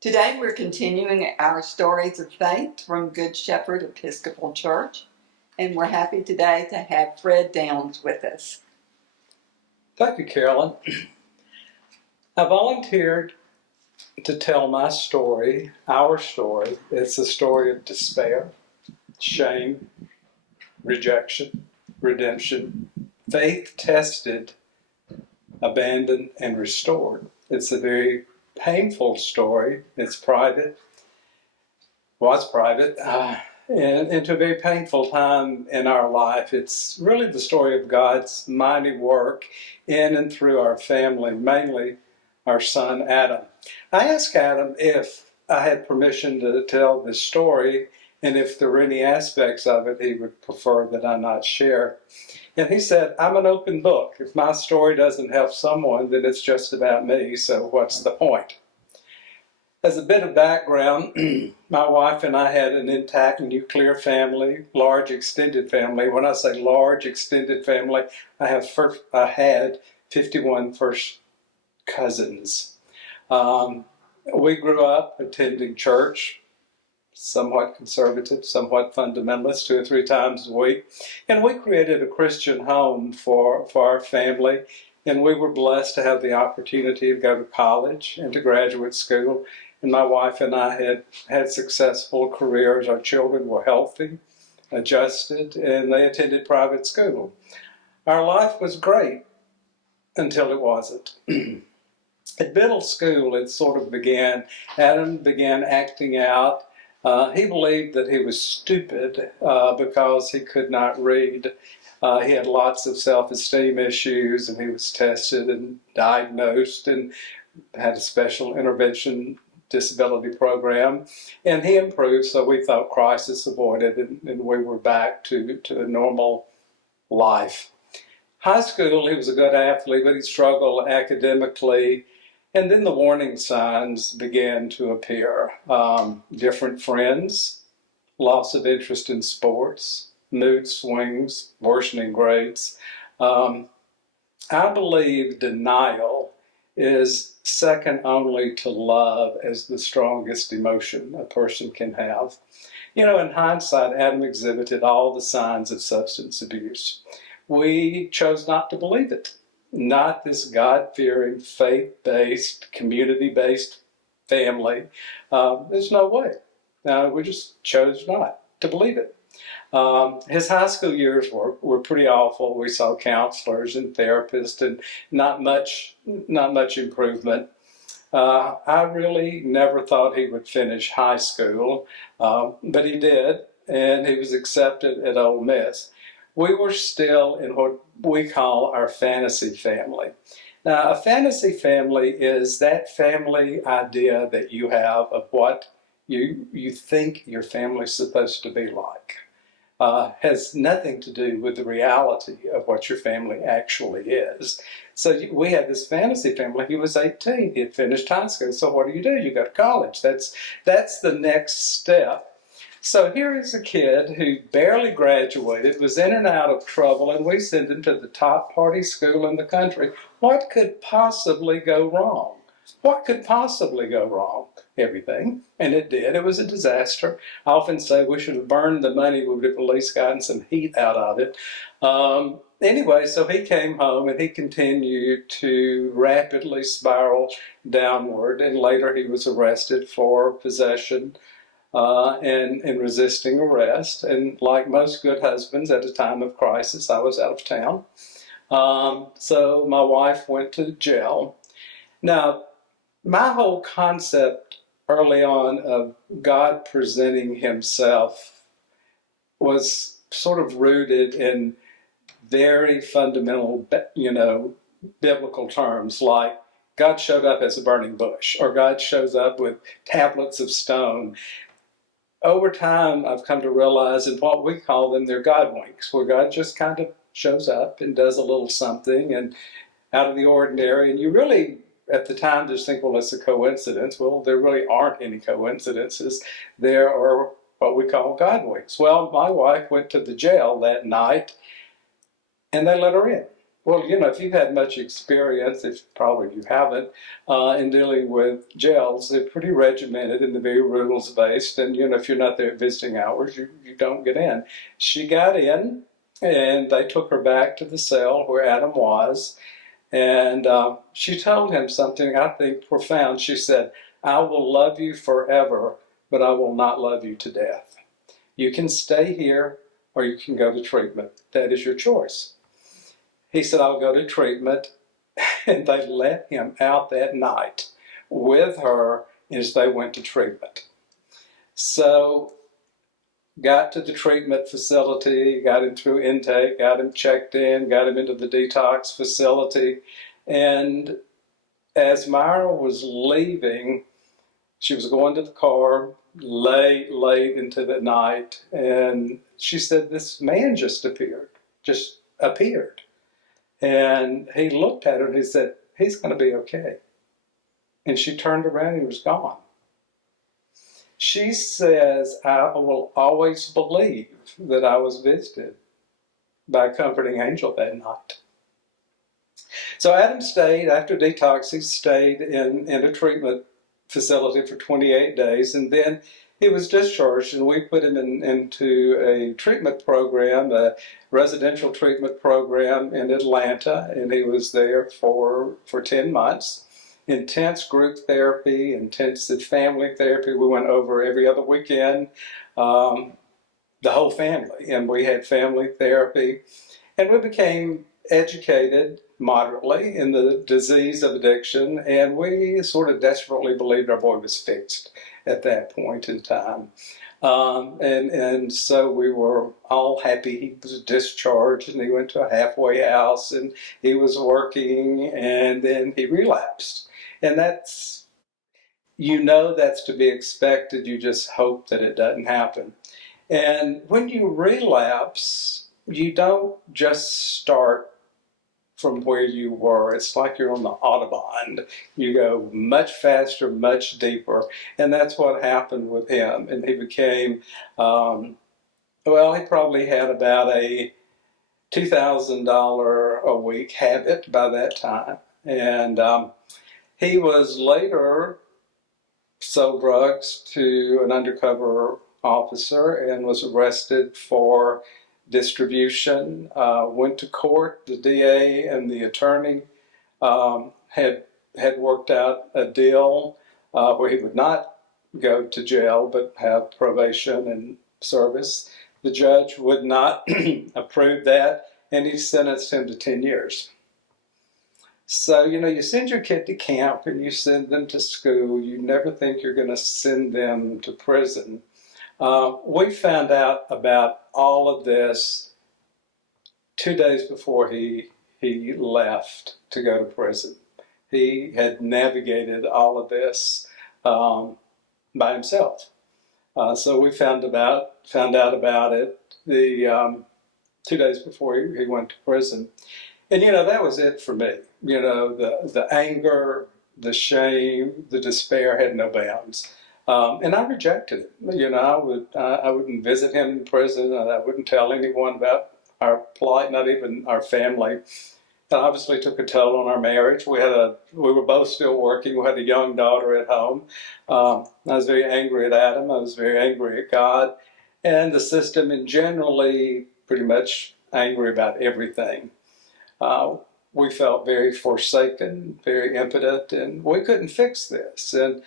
Today we're continuing our stories of faith from Good Shepherd Episcopal Church, and we're happy today to have Fred Downs with us. Thank you, Carolyn. I volunteered to tell my story, our story. It's a story of despair, shame, rejection, redemption, faith tested, abandoned, and restored. It's a very painful story. It's private, was private, and into a very painful time in our life. It's really the story of God's mighty work in and through our family, mainly our son Adam. I asked Adam if I had permission to tell this story and if there were any aspects of it he would prefer that I not share. And he said, I'm an open book. If my story doesn't help someone, then it's just about me, so what's the point? As a bit of background, my wife and I had an intact nuclear family, large extended family. When I say large extended family, I had 51 first cousins. We grew up attending church, somewhat conservative, somewhat fundamentalist, 2 or 3 times a week. And we created a Christian home for our family. And we were blessed to have the opportunity to go to college and to graduate school. And my wife and I had successful careers. Our children were healthy, adjusted, and they attended private school. Our life was great until it wasn't. At middle school, it sort of began. Adam began acting out. He believed that he was stupid because he could not read. He had lots of self-esteem issues, and he was tested and diagnosed and had a special intervention disability program. And he improved, so we thought crisis avoided, and we were back to a normal life. High school, he was a good athlete, but he struggled academically. And then the warning signs began to appear. Different friends, loss of interest in sports, mood swings, worsening grades. I believe denial is second only to love as the strongest emotion a person can have. You know, in hindsight, Adam exhibited all the signs of substance abuse. We chose not to believe it. Not this God-fearing, faith-based, community-based family. There's no way. We just chose not to believe it. His high school years were pretty awful. We saw counselors and therapists, and not much improvement. I really never thought he would finish high school, but he did, and he was accepted at Ole Miss. We were still in what we call our fantasy family. Now, a fantasy family is that family idea that you have of what you think your family's supposed to be like. Has nothing to do with the reality of what your family actually is. So we had this fantasy family. He was 18. He had finished high school. So what do? You go to college. That's the next step. So here is a kid who barely graduated, was in and out of trouble, and we sent him to the top party school in the country. What could possibly go wrong? What could possibly go wrong? Everything. And it did. It was a disaster. I often say we should have burned the money. We would have at least gotten some heat out of it. Anyway, so he came home and he continued to rapidly spiral downward. And later he was arrested for possession and resisting arrest. And like most good husbands at a time of crisis, I was out of town. So my wife went to jail. Now, my whole concept early on of God presenting himself was sort of rooted in very fundamental, biblical terms, like God showed up as a burning bush, or God shows up with tablets of stone. Over time, I've come to realize in what we call them, they're God winks, where God just kind of shows up and does a little something and out of the ordinary. And you really, at the time, just think, well, it's a coincidence. Well, there really aren't any coincidences. There are what we call God winks. Well, my wife went to the jail that night and they let her in. Well, if you've had much experience, if probably you haven't, in dealing with jails, they're pretty regimented and they're very rules based. And, if you're not there at visiting hours, you don't get in. She got in, and they took her back to the cell where Adam was. And she told him something I think profound. She said, "I will love you forever, but I will not love you to death. You can stay here or you can go to treatment. That is your choice." He said, "I'll go to treatment." And they let him out that night with her as they went to treatment. So, got to the treatment facility, got him through intake, got him checked in, got him into the detox facility. And as Myra was leaving, she was going to the car late into the night, and she said, "This man just appeared. And he looked at her and he said, 'He's going to be okay.' And she turned around and he was gone." She says, "I will always believe that I was visited by a comforting angel that night." So Adam stayed, after detox, he stayed in a treatment facility for 28 days, and then he was discharged, and we put him into a treatment program, a residential treatment program in Atlanta, and he was there for 10 months. Intense group therapy, intensive family therapy. We went over every other weekend, the whole family, and we had family therapy. And we became educated moderately in the disease of addiction, and we sort of desperately believed our boy was fixed at that point in time. And so we were all happy he was discharged, and he went to a halfway house, and he was working, and then he relapsed. And that's to be expected. You just hope that it doesn't happen. And when you relapse, you don't just start from where you were. It's like you're on the Autobahn. You go much faster, much deeper. And that's what happened with him. And he became, he probably had about a $2,000 a week habit by that time. And he was later sold drugs to an undercover officer and was arrested for distribution. Went to court. The DA and the attorney had worked out a deal where he would not go to jail but have probation and service. The judge would not approve that, and he sentenced him to 10 years. So, you send your kid to camp and you send them to school. You never think you're going to send them to prison. We found out about all of this 2 days before he left to go to prison. He had navigated all of this by himself. So we found out about it the 2 days before he went to prison. And, that was it for me. The anger, the shame, the despair had no bounds. And I rejected it. I wouldn't visit him in prison. I wouldn't tell anyone about our plight, not even our family. It obviously took a toll on our marriage. We were both still working. We had a young daughter at home. I was very angry at Adam. I was very angry at God and the system, and generally pretty much angry about everything. We felt very forsaken, very impotent, and we couldn't fix this. And,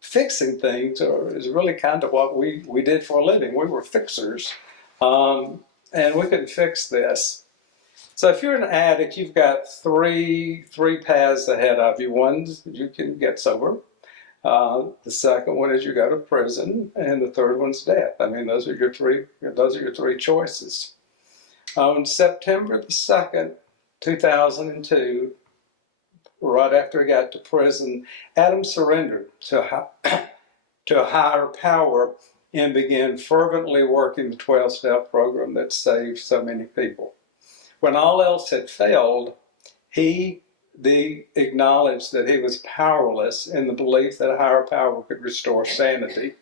fixing things is really kind of what we did for a living. We were fixers, and we couldn't fix this. So if you're an addict, you've got three paths ahead of you. One, you can get sober. The second one is you go to prison, and the third one's death. I mean, those are your three choices. On September the 2nd, 2002, right after he got to prison, Adam surrendered to a higher power and began fervently working the 12-step program that saved so many people. When all else had failed, he acknowledged that he was powerless in the belief that a higher power could restore sanity,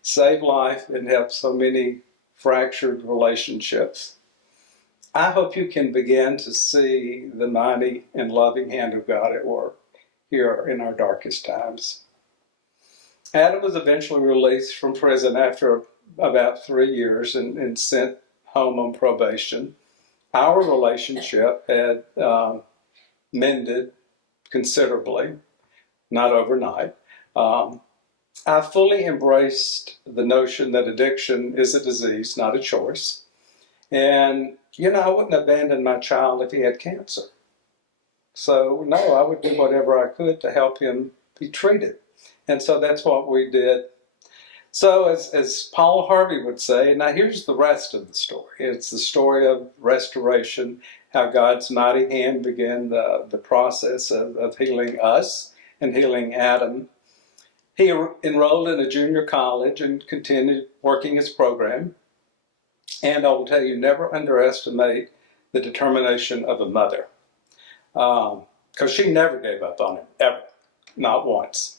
save life, and help so many fractured relationships. I hope you can begin to see the mighty and loving hand of God at work here in our darkest times. Adam was eventually released from prison after about 3 years and sent home on probation. Our relationship had mended considerably, not overnight. I fully embraced the notion that addiction is a disease, not a choice. And, I wouldn't abandon my child if he had cancer. So, no, I would do whatever I could to help him be treated. And so that's what we did. So as Paul Harvey would say, now here's the rest of the story. It's the story of restoration, how God's mighty hand began the process of healing us and healing Adam. He enrolled in a junior college and continued working his program. And I will tell you, never underestimate the determination of a mother. Because she never gave up on him, ever, not once.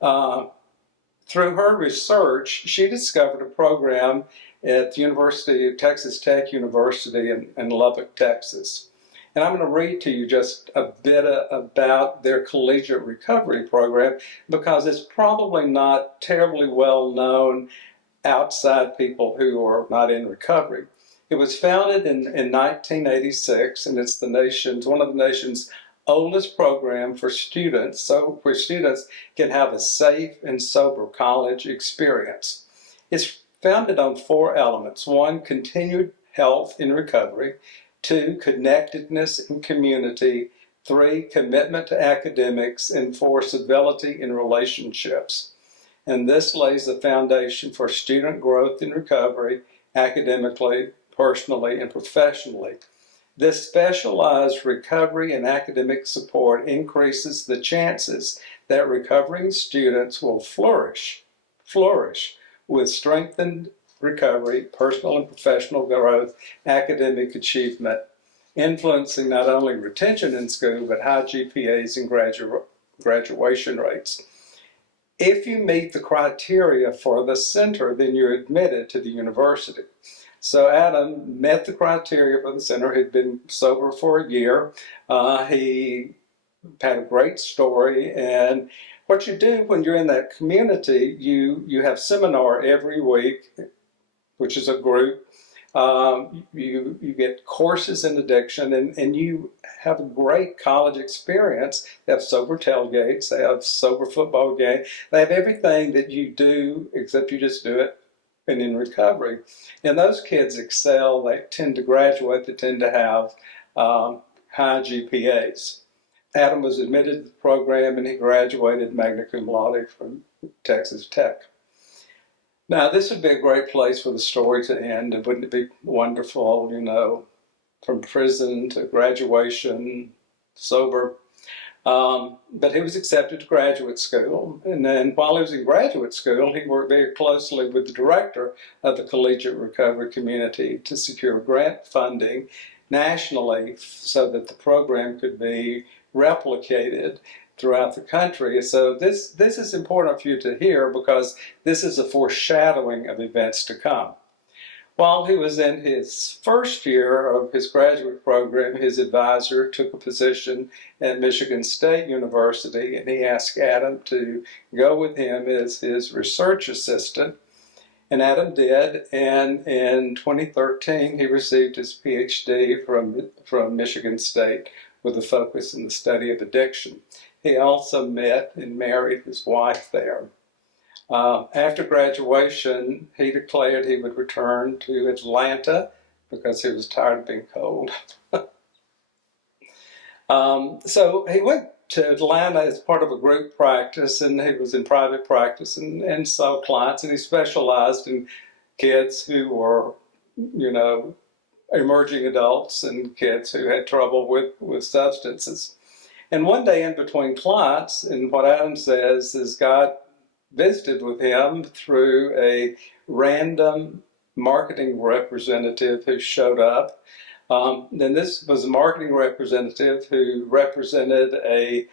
Through her research, she discovered a program at the University of Texas Tech University in Lubbock, Texas. And I'm going to read to you just a bit about their collegiate recovery program because it's probably not terribly well known outside people who are not in recovery. It was founded in 1986, and it's one of the nation's oldest program for students, so where students can have a safe and sober college experience. It's founded on 4 elements. 1, continued health in recovery. 2, connectedness in community. 3, commitment to academics. And 4, civility in relationships. And this lays the foundation for student growth in recovery, academically, personally, and professionally. This specialized recovery and academic support increases the chances that recovering students will flourish with strengthened recovery, personal and professional growth, academic achievement, influencing not only retention in school, but high GPAs and graduation rates. If you meet the criteria for the center, then you're admitted to the university. So Adam met the criteria for the center. He'd been sober for a year. He had a great story. And what you do when you're in that community, you have seminar every week, which is a group. You get courses in addiction, and you have a great college experience. They have sober tailgates. They have sober football games. They have everything that you do, except you just do it and in recovery. And those kids excel. They tend to graduate. They tend to have high GPAs. Adam was admitted to the program, and he graduated magna cum laude from Texas Tech. Now, this would be a great place for the story to end. Wouldn't it be wonderful, from prison to graduation, sober? But he was accepted to graduate school. And then while he was in graduate school, he worked very closely with the director of the collegiate recovery community to secure grant funding nationally so that the program could be replicated throughout the country. So this is important for you to hear because this is a foreshadowing of events to come. While he was in his first year of his graduate program, his advisor took a position at Michigan State University, and he asked Adam to go with him as his research assistant. And Adam did, and in 2013 he received his PhD from Michigan State with a focus in the study of addiction. He also met and married his wife there. After graduation, he declared he would return to Atlanta because he was tired of being cold. So he went to Atlanta as part of a group practice, and he was in private practice and saw clients, and he specialized in kids who were, emerging adults and kids who had trouble with substances. And one day in between clients, and what Adam says is God visited with him through a random marketing representative who showed up. Then this was a marketing representative who represented a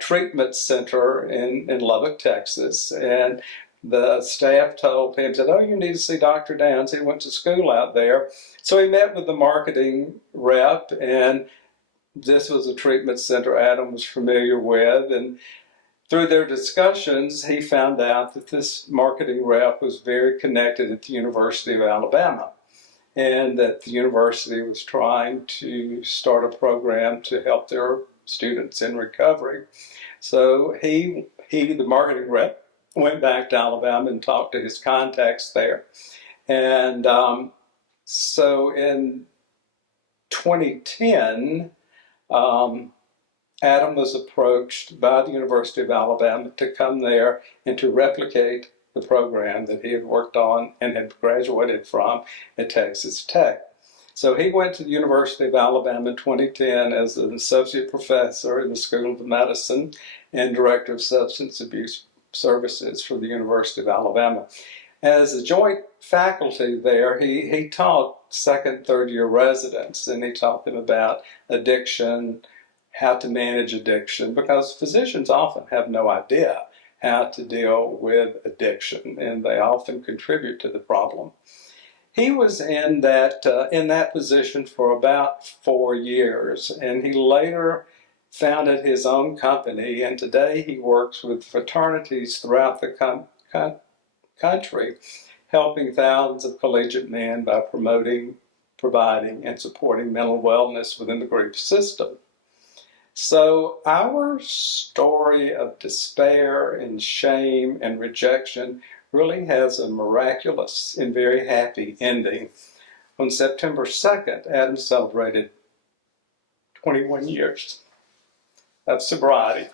treatment center in Lubbock, Texas. And the staff told him, said, "Oh, you need to see Dr. Downs." He went to school out there. So he met with the marketing rep, and this was a treatment center Adam was familiar with. And through their discussions, he found out that this marketing rep was very connected at the University of Alabama, and that the university was trying to start a program to help their students in recovery. So he the marketing rep, went back to Alabama and talked to his contacts there. And so in 2010, Adam was approached by the University of Alabama to come there and to replicate the program that he had worked on and had graduated from at Texas Tech. So he went to the University of Alabama in 2010 as an associate professor in the School of Medicine and director of substance abuse services for the University of Alabama. As a joint faculty there, he taught second, third year residents, and he taught them about addiction, how to manage addiction, because physicians often have no idea how to deal with addiction, and they often contribute to the problem. He was in that position for about 4 years, and he later founded his own company, and today he works with fraternities throughout the country, helping thousands of collegiate men by promoting, providing, and supporting mental wellness within the grief system. So our story of despair and shame and rejection really has a miraculous and very happy ending. On September 2nd, Adam celebrated 21 years of sobriety.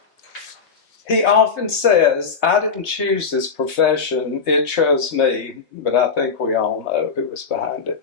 He often says, "I didn't choose this profession, it chose me," but I think we all know who was behind it.